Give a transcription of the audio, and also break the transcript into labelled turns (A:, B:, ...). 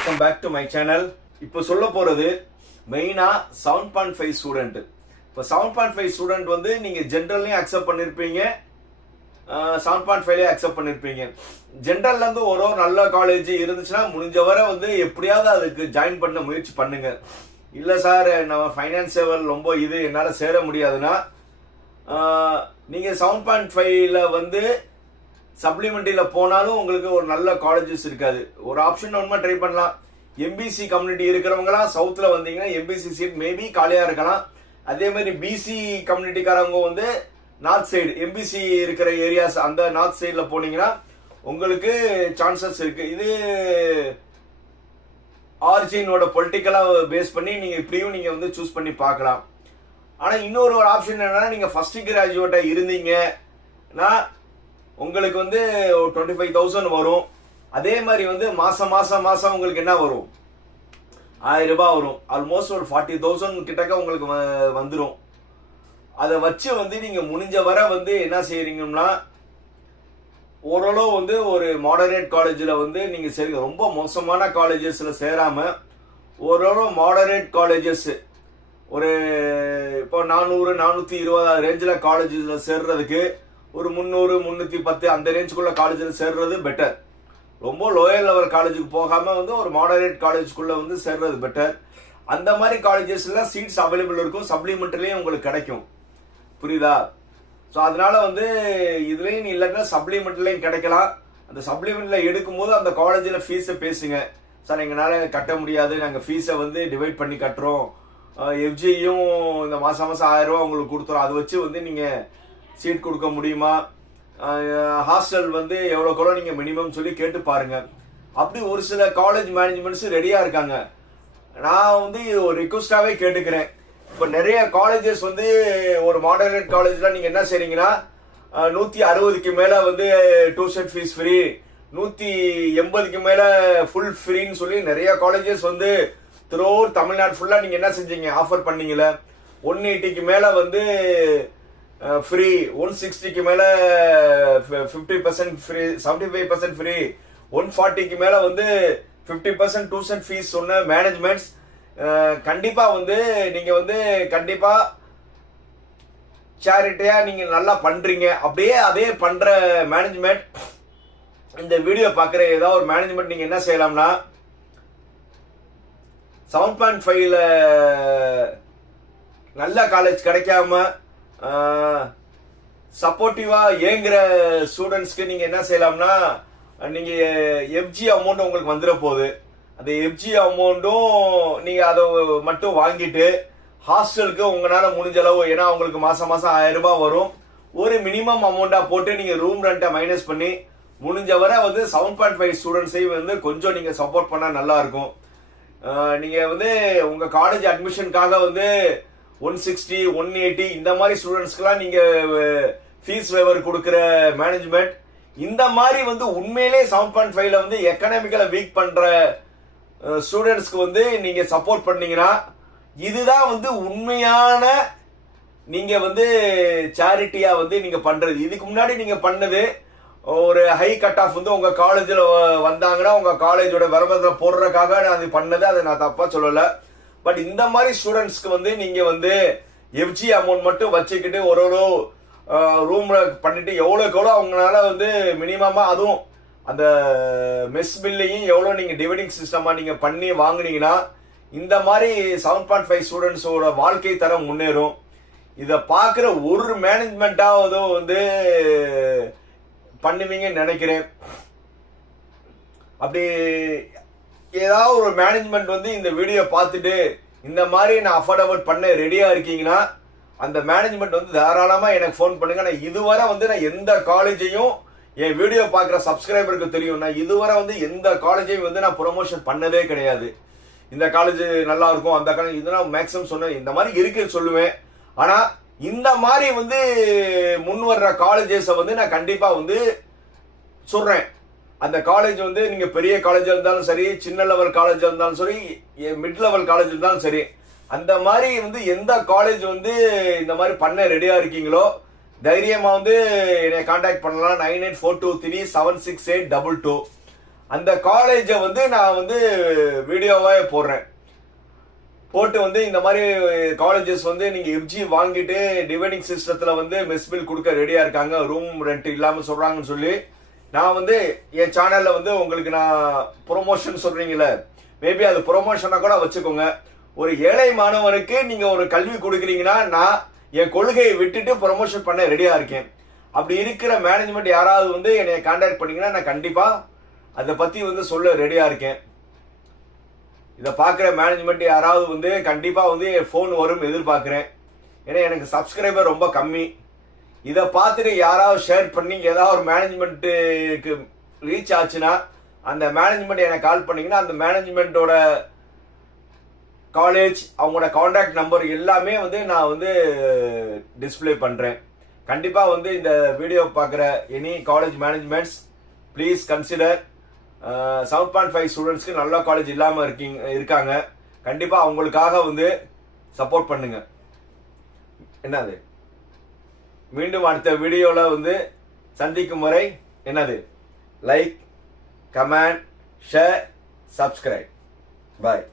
A: Welcome back to my channel இப்போ சொல்ல போகிறது மெயினாக செவன் பாயிண்ட் ஃபைவ் ஸ்டூடெண்ட் இப்போ செவன் பாயிண்ட் ஃபைவ் ஸ்டூடெண்ட் வந்து நீங்கள் ஜென்ரல்லையும் அக்செப்ட் பண்ணியிருப்பீங்க செவன் பாயிண்ட் ஃபைவ்லேயே அக்செப்ட் பண்ணிருப்பீங்க. ஜென்ரல்லேருந்து ஒரு ஒரு நல்ல காலேஜ் இருந்துச்சுன்னா முடிஞ்ச வரை வந்து எப்படியாவது அதுக்கு ஜாயின் பண்ண முயற்சி பண்ணுங்க. இல்லை சார் நம்ம ஃபைனான்சியல் ரொம்ப இது என்னால் சேர முடியாதுன்னா நீங்கள் செவன் பாயிண்ட் ஃபைவ்ல வந்து சப்ளிமெண்ட்ரியில் போனாலும் உங்களுக்கு ஒரு நல்ல காலேஜஸ் இருக்காது. ஒரு ஆப்ஷன் ஒன்றுமா ட்ரை பண்ணலாம். எம்பிசி கம்யூனிட்டி இருக்கிறவங்களாம் சவுத்தில் வந்தீங்கன்னா எம்பிசி சீட் மேபி காலியாக இருக்கலாம். அதே மாதிரி பிசி கம்யூனிட்டிக்காரவங்க வந்து நார்த் சைடு எம்பிசி இருக்கிற ஏரியாஸ் அந்த நார்த் சைடில் போனீங்கன்னா உங்களுக்கு சான்சஸ் இருக்குது இது ஆர்ஜினோட பொலிட்டிக்கலாக பேஸ் பண்ணி நீங்கள் இப்படியும் நீங்கள் வந்து சூஸ் பண்ணி பார்க்கலாம். ஆனால் இன்னொரு ஒரு ஆப்ஷன் என்னென்னா நீங்கள் ஃபஸ்ட்டு கிராஜுவேட்டாக இருந்தீங்கன்னா உங்களுக்கு வந்து டுவெண்ட்டி ஃபைவ் தௌசண்ட் வரும். அதே மாதிரி வந்து மாசம் மாசம் மாசம் உங்களுக்கு என்ன வரும்? ஆயிரம் ரூபாய் வரும். ஆல்மோஸ்ட் ஒரு ஃபார்ட்டி தௌசண்ட் கிட்டக்க உங்களுக்கு வ- அதை வச்சு வந்து நீங்க முடிஞ்ச வரை வந்து என்ன செய்றீங்கன்னா ஓரளவு வந்து ஒரு மாடரேட் காலேஜில் வந்து நீங்கள் சரி ரொம்ப மோசமான காலேஜஸில் சேராமல் ஓரளவு மாடரேட் காலேஜஸ் ஒரு இப்போ நானூறு நானூற்றி இருபதாவது ரேஞ்சில் காலேஜஸில் சேர்றதுக்கு ஒரு முந்நூறு முந்நூற்றி பத்து அந்த ரேஞ்சுக்குள்ளே காலேஜில் சேர்றது பெட்டர் ரொம்ப லோயர் லெவல் காலேஜுக்கு போகாமல் வந்து ஒரு மாடரேட் காலேஜுக்குள்ளே வந்து சேர்றது பெட்டர் அந்த மாதிரி காலேஜஸ்ல சீட்ஸ் அவைலபிள் இருக்கும். சப்ளிமெண்ட்லேயும் உங்களுக்கு கிடைக்கும். புரியுதா? ஸோ அதனால வந்து இதுலயும் இல்லைன்னா சப்ளிமெண்ட்லேயும் கிடைக்கலாம். அந்த சப்ளிமெண்ட்டில் எடுக்கும்போது அந்த காலேஜில் ஃபீஸை பேசுங்க. சார் எங்களால் கட்ட முடியாது. நாங்கள் ஃபீஸை வந்து டிவைட் பண்ணி கட்டுறோம். எஃப்ஜியும் இந்த மாதம் மாதம் ஆயிரம் ரூபா உங்களுக்கு கொடுத்துறோம். அதை வச்சு வந்து நீங்கள் சீட் கொடுக்க முடியுமா? ஹாஸ்டல் வந்து எவ்வளோ கூட நீங்கள் மினிமம் சொல்லி கேட்டு பாருங்க. அப்படி ஒரு சில காலேஜ் மேனேஜ்மெண்ட்ஸ் ரெடியாக இருக்காங்க. நான் வந்து ஒரு ரிக்வஸ்டாகவே கேட்டுக்கிறேன். இப்போ நிறைய காலேஜஸ் வந்து ஒரு மாடரேட் காலேஜில் நீங்கள் என்ன செய்றீங்கன்னா நூற்றி அறுபதுக்கு மேலே வந்து டியூஷன் ஃபீஸ் ஃப்ரீ நூற்றி எண்பதுக்கு மேலே ஃபுல் ஃப்ரீன்னு சொல்லி நிறைய காலேஜஸ் வந்து திருவூர் தமிழ்நாடு ஃபுல்லாக நீங்கள் என்ன செஞ்சீங்க? ஆஃபர் பண்ணீங்களே ஒன் எயிட்டிக்கு மேலே வந்து ஃப்ரீ ஒன் சிக்ஸ்டிக்கு மேல fifty percent free seventy five percent free one ஃபார்ட்டிக்கு மேல வந்து ஃபிஃப்டி பர்சன்ட் டியூஷன் ஃபீஸ் சொன்ன மேனேஜ்மெண்ட்ஸ் uh, கண்டிப்பா வந்து நீங்க வந்து கண்டிப்பா சேரிட்டியா நீங்க நல்லா பண்றீங்க. அப்படியே அதே பண்ற மேனேஜ்மெண்ட் இந்த வீடியோ பார்க்குற ஏதாவது ஒரு மேனேஜ்மெண்ட் நீங்க என்ன செய்யலாம்னா செவன் பாயிண்ட் ஃபைவ்ல நல்ல காலேஜ் கிடைக்காம சப்போர்ட்டிவா ஏங்குற ஸ்டூடெண்ட்ஸ்க்கு நீங்க என்ன செய்யலாம்னா நீங்க எஃப்ஜி அமௌண்ட் உங்களுக்கு வந்துட போகுது. அந்த எஃப்ஜி அமௌண்ட்டும் நீங்க அதை மட்டும் வாங்கிட்டு ஹாஸ்டலுக்கு உங்களால முடிஞ்ச அளவு ஏன்னா உங்களுக்கு மாசம் மாசம் ஆயிரம் ரூபாய் வரும். ஒரு மினிமம் அமௌண்டா போட்டு நீங்க ரூம் ரெண்ட்டை மைனஸ் பண்ணி முடிஞ்ச வரை வந்து செவன் பாயிண்ட் ஃபைவ் ஸ்டூடெண்ட்ஸையும் வந்து கொஞ்சம் நீங்க சப்போர்ட் பண்ணா நல்லா இருக்கும். நீங்க வந்து உங்க காலேஜ் அட்மிஷனுக்காக வந்து ஒன் சிக்ஸ்டி ஒன் எயிட்டி இந்த மாதிரி ஸ்டூடெண்ட்ஸ்க்குலாம் நீங்கள் ஃபீஸ் வேவர் கொடுக்குற மேனேஜ்மெண்ட் இந்த மாதிரி வந்து உண்மையிலே செவன் பாயிண்ட் ஃபைவ்ல வந்து எக்கனாமிக்கலை வீக் பண்ணுற ஸ்டூடெண்ட்ஸ்க்கு வந்து நீங்கள் சப்போர்ட் பண்ணீங்கன்னா இதுதான் வந்து உண்மையான நீங்க வந்து சேரிட்டியா வந்து நீங்க பண்றது. இதுக்கு முன்னாடி நீங்க பண்ணது ஒரு ஹை கட் ஆஃப் வந்து உங்க காலேஜில் வந்தாங்கன்னா உங்க காலேஜோட விளம்பரத்துல போடுறதுக்காக நான் அது பண்ணது அதை நான் தப்பா சொல்லலை. பட் இந்த மாதிரி ஸ்டூடெண்ட்ஸ்க்கு வந்து நீங்க வந்து எஃப்ஜி அமௌண்ட் மட்டும் வச்சுக்கிட்டு ஒரு ஒரு ரூம்ல பண்ணிட்டு எவ்வளோக்கு எவ்வளோ அவங்களால வந்து மினிமமா அதுவும் அந்த மெஸ் பில்லையும் எவ்வளோ நீங்க டிவைடிங் சிஸ்டமா நீங்க பண்ணி வாங்கினீங்கன்னா இந்த மாதிரி செவன் பாயிண்ட் ஃபைவ் ஸ்டூடெண்ட்ஸோட வாழ்க்கை தரம் முன்னேறும். இதை பார்க்குற ஒரு மேனேஜ்மெண்ட்டாவது வந்து பண்ணுவீங்கன்னு நினைக்கிறேன். அப்படி ஏதாவது ஒரு மேனேஜ்மெண்ட் வந்து இந்த வீடியோ பார்த்துட்டு இந்த மாதிரி நான் அஃபோர்டபுள் பண்ண ரெடியாக இருக்கீங்கன்னா அந்த மேனேஜ்மெண்ட் வந்து தாராளமாக எனக்கு ஃபோன் பண்ணுங்க. நான் இதுவரை வந்து நான் எந்த காலேஜையும் என் வீடியோ பார்க்குற சப்ஸ்கிரைபருக்கு தெரியும் நான் இதுவரை வந்து எந்த காலேஜையும் வந்து நான் ப்ரொமோஷன் பண்ணதே கிடையாது. இந்த காலேஜ் நல்லா இருக்கும் அந்த காலேஜ் இதெல்லாம் மேக்ஸிமம் சொன்னேன் இந்த மாதிரி இருக்குன்னு சொல்லுவேன். ஆனால் இந்த மாதிரி வந்து முன் வர்ற காலேஜஸை வந்து நான் கண்டிப்பாக வந்து சொல்கிறேன் அந்த காலேஜ் வந்து நீங்க பெரிய காலேஜா இருந்தாலும் சரி சின்ன லெவல் காலேஜா இருந்தாலும் சரி மிட் லெவல் காலேஜ் இருந்தாலும் சரி அந்த மாதிரி வந்து எந்த காலேஜ் வந்து இந்த மாதிரி பண்ண ரெடியா இருக்கீங்களோ தைரியமா வந்து என்னை காண்டாக்ட் பண்ணலாம். Nine eight four two three seven six eight double two. அந்த காலேஜை வந்து நான் வந்து வீடியோவாக போடுறேன். போட்டு வந்து இந்த மாதிரி காலேஜஸ் வந்து நீங்கள் எஃப்ஜி வாங்கிட்டு டிவைடிங் சிஸ்டத்தில் வந்து மெஸ் பில் கொடுக்க ரெடியாக இருக்காங்க. ரூம் ரெண்ட் இல்லாமல் சொல்கிறாங்கன்னு சொல்லி நான் வந்து என் சேனல்ல வந்து உங்களுக்கு நான் ப்ரொமோஷன் சொல்றீங்கல்ல மேபி அது ப்ரொமோஷனாக கூட வச்சுக்கோங்க. ஒரு ஏழை மாணவனுக்கு நீங்க ஒரு கல்வி கொடுக்குறீங்கன்னா நான் என் கொள்கையை விட்டுட்டு ப்ரொமோஷன் பண்ண ரெடியா இருக்கேன். அப்படி இருக்கிற மேனேஜ்மெண்ட் யாராவது வந்து என்னை கான்டாக்ட் பண்ணீங்கன்னா நான் கண்டிப்பா அதை பத்தி வந்து சொல்ல ரெடியா இருக்கேன். இதை பார்க்குற மேனேஜ்மெண்ட் யாராவது வந்து கண்டிப்பாக வந்து என் ஃபோன் வரும் எதிர்பார்க்குறேன். ஏன்னா எனக்கு சப்ஸ்கிரைபர் ரொம்ப கம்மி. இதை பார்த்துட்டு யாராவது ஷேர் பண்ணி ஏதாவது ஒரு மேனேஜ்மெண்ட்டுக்கு ரீச் ஆச்சுன்னா அந்த மேனேஜ்மெண்ட் எனக்கு கால் பண்ணிங்கன்னா அந்த மேனேஜ்மெண்ட்டோட காலேஜ் அவங்களோட காண்டாக்ட் நம்பர் எல்லாமே வந்து நான் வந்து டிஸ்ப்ளே பண்ணுறேன் கண்டிப்பாக வந்து இந்த வீடியோ பார்க்குற any college managements please consider seven point five ஸ்டூடெண்ட்ஸ்க்கு நல்ல காலேஜ் இல்லாமல் இருக்கீங்க இருக்காங்க. கண்டிப்பாக அவங்களுக்காக வந்து சப்போர்ட் பண்ணுங்க. என்னது? மீண்டும் அடுத்த வீடியோவில் வந்து சந்திக்கும் வரை என்னது? Like comment share subscribe bye